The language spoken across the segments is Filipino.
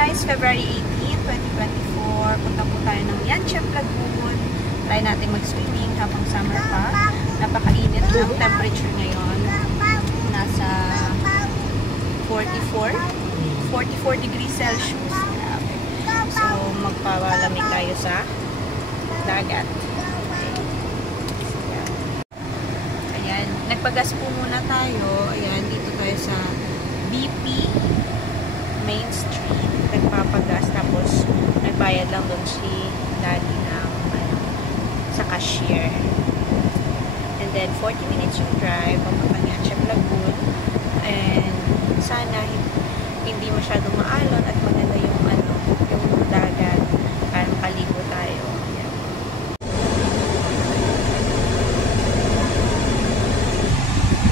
guys, February 18, 2024. Punta po tayo ng Yanchep Lagoon. Try natin mag-swimming habang summer pa. Napakainit ng temperature ngayon. Nasa 44 degrees Celsius. Grabe. So, magpapalamig tayo sa dagat. Ayan. Nagpagas po muna tayo. Ayan, dito tayo sa BP Main Street. Nagpapagas. Tapos, nagbayad lang doon si daddy ng sa cashier. And then, 40 minutes yung drive. Papuntang Yanchep Lagoon. And, sana hindi masyadong maalon at maganda yung yung dagat para makaligo tayo. Ayan.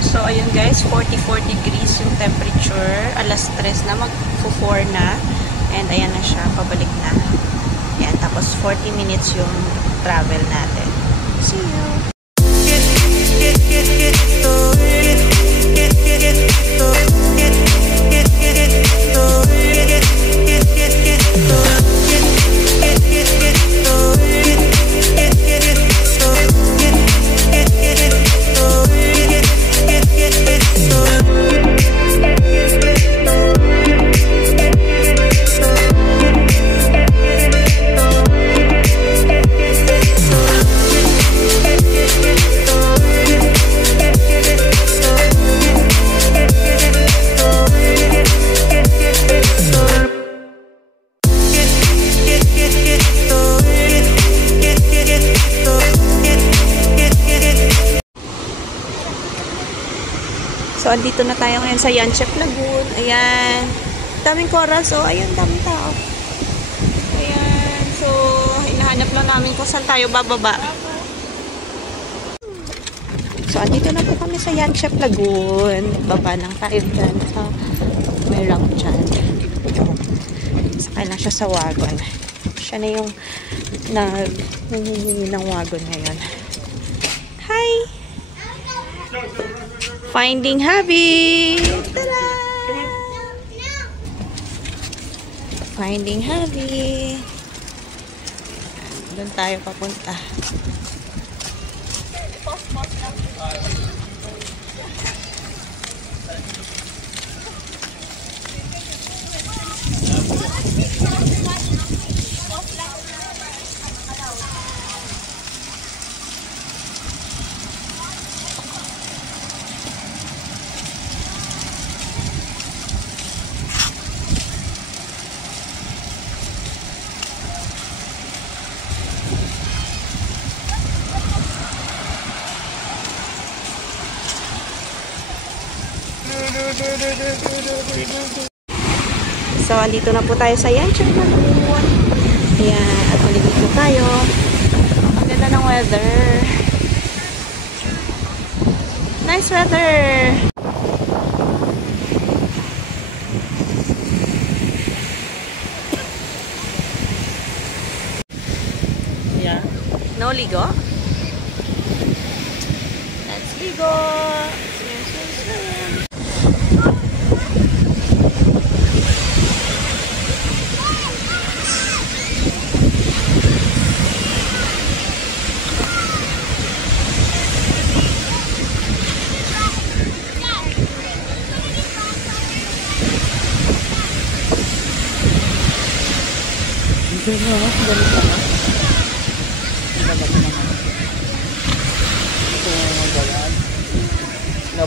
So, ayun guys, 44 degrees yung temperature. Alas 3 na, mag-4 na. And ayan na siya, pabalik na. Ayan, tapos 40 minutes yung travel natin. See you! So, andito na tayo ngayon sa Yanchep Lagoon. Ayan. Daming coral. So, ayun, daming tao. Ayan. So, hinahanap lang namin kung saan tayo bababa. So, andito na po kami sa Yanchep Lagoon. Baba lang tayo dyan sa may ramp dyan. Sakay lang siya sa wagon. Siya na yung nangingi ng wagon ngayon. Hi! Finding hubby! Tada! Finding hubby! Doon tayo papunta. So, andito na po tayo sa Yanchep Lagoon. Ayan, at malibig na tayo. Ang ganda ng weather. Nice weather! Yeah. No ligo? Let's ligo!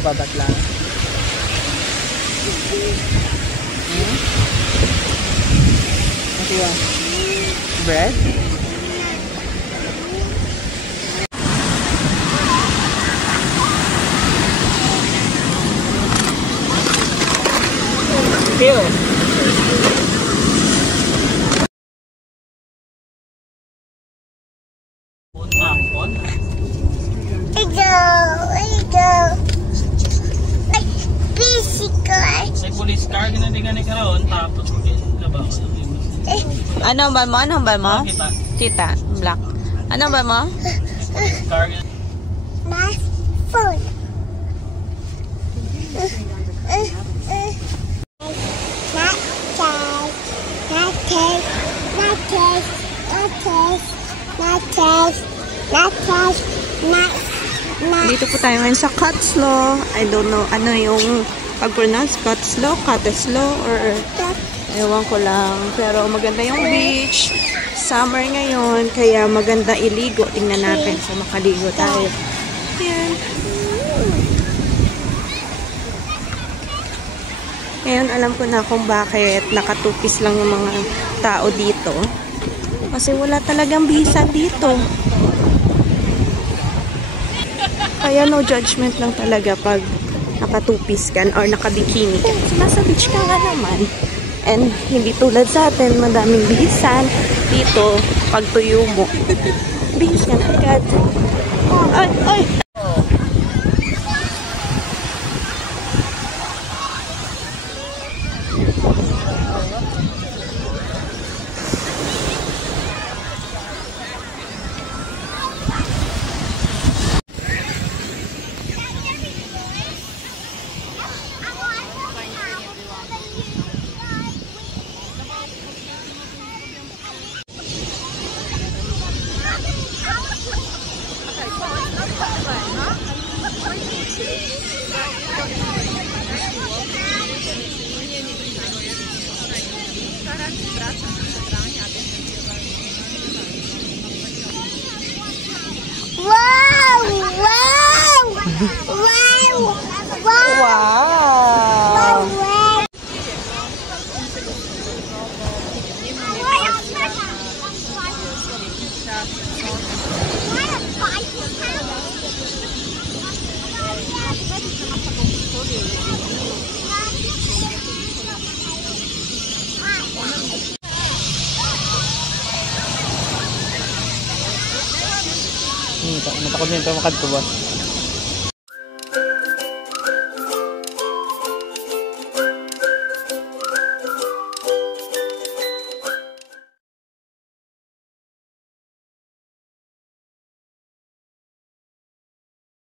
Babat lang. Ano yan? Bread? Feel. Police car ginabigan ni karon tapos labaw. Ano ba mo? Ano ba mo? Tita, black. Ano ba mo? Car. My phone. Not Dito po tayo ngayon sa Cottesloe. I don't know ano yung pag-pronounce, Cottesloe, Cottesloe, or ewan ko lang. Pero maganda yung beach. Summer ngayon, kaya maganda iligo. Tingnan natin sa makaligo tayo. Ayan. Ngayon, alam ko na kung bakit nakatupis lang yung mga tao dito. Kasi wala talagang bisa dito. Kaya no judgment lang talaga pag nakatupis ka or nakabikini ka. Kasi nasa beach ka nga naman. And hindi tulad sa atin, madaming bihisan. Dito, pag tuyo mo, bihis ka na agad. Oh, ay, ay! Wow! Natakot na ito makad ko ba?